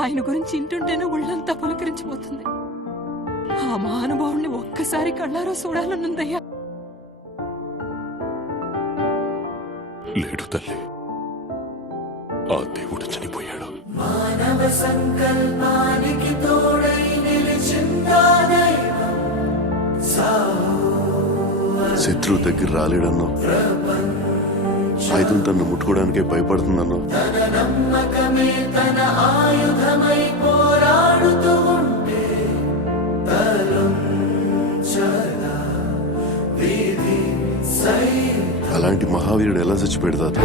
ఆయన గురించి ఇంటుంటేనే ఒళ్ళంతా పులకరించిపోతుంది. ఆ మహానుభావుణ్ణి ఒక్కసారి కళ్ళారా చూడాలనుందయ్యా. లేడు తల్లి, ఆ దేవుడు చనిపోయాడు. మానవ సంకల్పానికి తోడై నిలిచిందా దైవం. శత్రువు దగ్గర రాలేడన్నో, ఆయుధం తను ముట్టుకోవడానికే భయపడుతుందన్నో, తన నమ్మకమే తన ఆయుధమై పోరాడుతూ ఉంటే తలంచదా వీధి అలాంటి మహావీరుడు ఎలా చచ్చిపోయాడు తాత?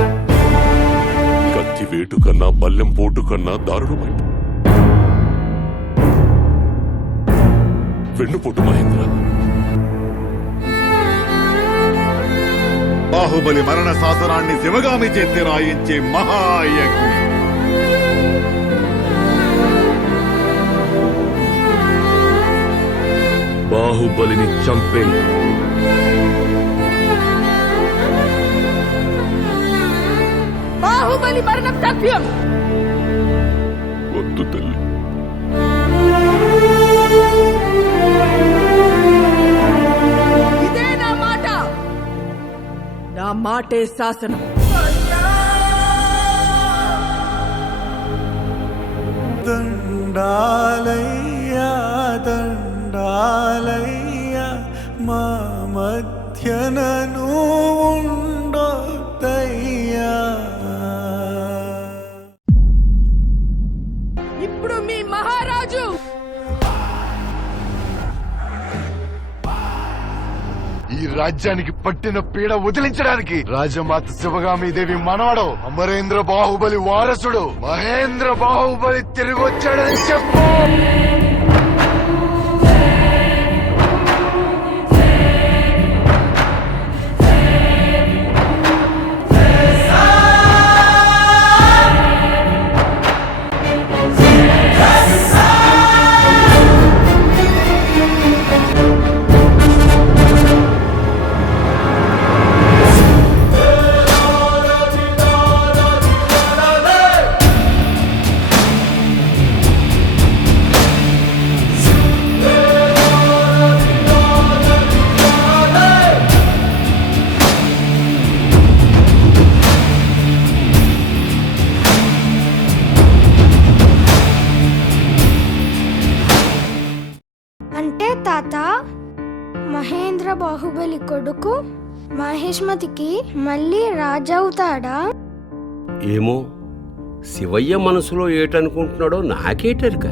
కత్తి వేటు కన్నా బల్లెం పోటు కన్నా దారుణమైంది. వెన్నుపోటు మహేంద్ర. బాహుబలి మరణ శాసనాన్ని శివగామి చేతి రాయించే మహాయజ్ఞం. బాహుబలిని చంపే బాహుబలి మరణం తథ్యం. వద్దు తల్లి. ఇదే నా మాట, నా మాటే శాసనం. దండాలయ్యా దండాలయ్యా మా మధ్యనను ఉండొద్దయ్యా. ఇప్పుడు మీ మహారాజు ఈ రాజ్యానికి పట్టిన పీడ వదిలించడానికి రాజమాత శివగామి దేవి మనవడు అమరేంద్ర బాహుబలి వారసుడు మహేంద్ర బాహుబలి తిరిగొచ్చాడని చెప్పు. అంటే తాత, మహేంద్ర బాహుబలి కొడుకు మహేష్మతికి మళ్ళీ రాజవుతాడా? ఏమో, శివయ్య మనసులో ఏటనుకుంటున్నాడో నాకేటెరుక.